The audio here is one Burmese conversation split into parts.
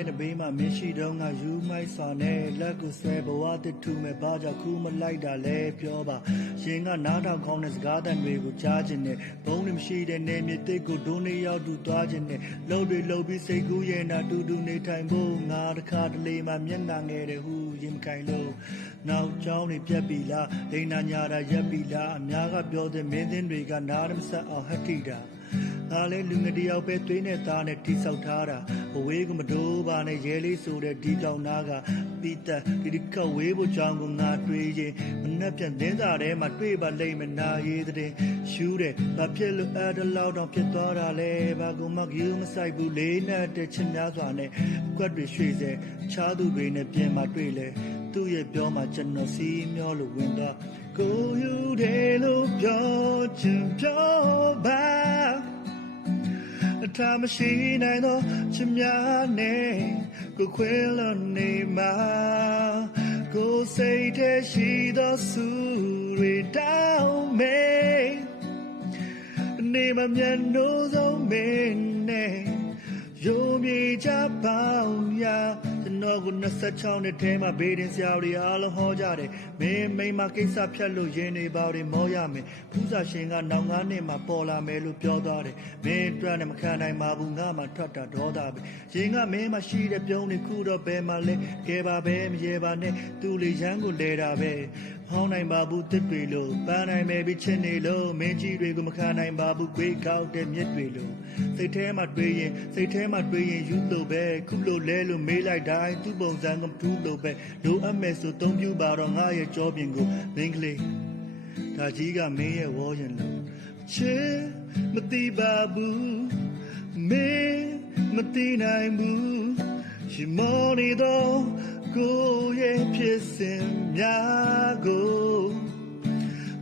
တဲ့တပေးမှာမင်းရှိတော့ငါယူမိုက်စွာနဲ့လက်ကိုဆွဲဘဝတစ်ထူမဲ့ဘာကြောင့်ခုမလိုက်တာလဲပြောပါရှင်ကနားထောင်ကောင်းတဲ့စကားသံတွေကိုကြားခြင်းနဲ့ဘုံတွေမရှိတဲ့နေမြေတိတ်ကိုဒုံနေရောက်တူသွားခြင်းနဲ့လှုပ်တွေလှုပ်ပြီးစိတ်ကူးရဲ့နာတူတူနေထိုင်ဖို့ငါတခါတလေမှမျက်နှာငယ်တယ်ဟူရင်မခိုင်လို့နောက်ကြောင်းတွေပြက်ပြီလားလိန်နာညာတာရက်ပြီလားအများကပြောတဲ့မင်းသင်းတွေကနားမဆက်အောင်ဟတ်တိတာငါလည်းလူငယ်တယောက်ပဲသွေးနဲ့သားနဲ့တိဆောက်ထားတာဘဝေးကမတိုးပါနဲ့ရဲလေးဆိုတဲ့ဒီတောင်နာကပြီးသက်ဒီကဝေးဖို့ကြောင်းကိုငါတွေးရင်မနှက်ပြန်တင်းစာထဲမှာတွေ့ပါလိမ့်မယ်နာရေးတဲ့ရှူးတယ်ဘာဖြစ်လို့အဲ့ဒါလောက်တော့ဖြစ်သွားတာလဲဘာကူမကယူမဆိုင်ဘူးလေးနဲ့တဲ့ချင်များစွာနဲ့အကွက်တွေရွှေ့စေချားသူတွေနဲ့ပြင်มาတွေ့လဲသူ့ရဲ့ပြောမှာကျွန်တော်စီးမျောလို့ဝင်သွားကိုယူတယ်လို့ပြောချင်ပြောပါအထာမရှိနိုင်တော့ချင်များနဲ့ကိုခွေလွန်နေမှာကိုစိတ်ထဲရှိသောစုတွေတောင်းမေနေမမြတ်လို့ဆုံးမင်းနဲ့ရိုးမြေချပေါင်းရာကျွန်တော်ကို26နှစ်ထဲမှာဘေးတင်ဆရာတွေအားလုံးဟောကြတယ်မင်းမိမကိစ္စဖြတ်လို့ရင်နေပါတွေမောရမယ်ဖူးစာရှင်ကနောက်9နှစ်မှာပေါ်လာမယ်လို့ပြောသွားတယ်မင်းအတွက်နဲ့မခံနိုင်ပါဘူးငါမှထွက်တာဒေါသပဲရင်ကမင်းမရှိတဲ့ပြုံးတွေခုတော့ဘယ်မှာလဲကဲပါပဲမရေပါနဲ့သူ့လေချမ်းကိုလဲတာပဲဟောင်းနိုင်ပါဘူးတစ်တွေလို့ပန်းနိုင်မယ်ပြီးချစ်နေလို့မင်းကြီးတွေကိုမခံနိုင်ပါဘူးခွေးကောက်တဲ့မြစ်တွေလို့စိတ်ထဲမှာတွေးရင်ယူလို့ပဲခုလို့လဲလို့မေးလိုက်တိုင်းသူ့ပုံစံကထူးလို့ပဲလိုအပ်မယ်ဆိုသုံးပြပါတော့ငါရဲ့ကြောပြင်ကိုမင်းကလေးဒါကြီးကမင်းရဲ့ဝေါ်ရင်လို့ချစ်မတိပါဘူးမင်းမတိနိုင်ဘူးရှင်မောနေတော့ကိုရဲ့ဖြစ်စဉ်များကို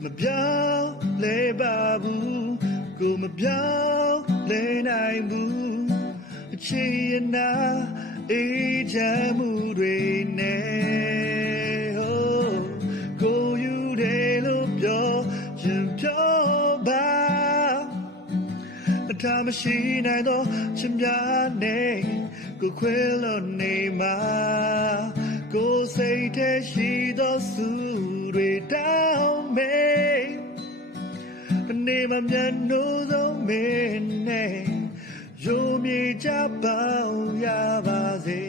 မပြောင်းလဲပါဘူးကိုမပြောင်းလဲနိုင်ဘူးအချစ်ရနာအေးချမ်းမှုတွေနဲ့ကိုယူတယ်လို့ပြောရင်ပြောပါအထာမရှိနိုင်တော့ချင်များနဲ့ကိုခွဲလို့နေမှာကိုစိတ်ထဲရှိသောစုတွေတောင်းမေနေမမြတ်လို့ဆုံးမင်းနဲ့ရိုးမြေချပေါင်းရပါစေ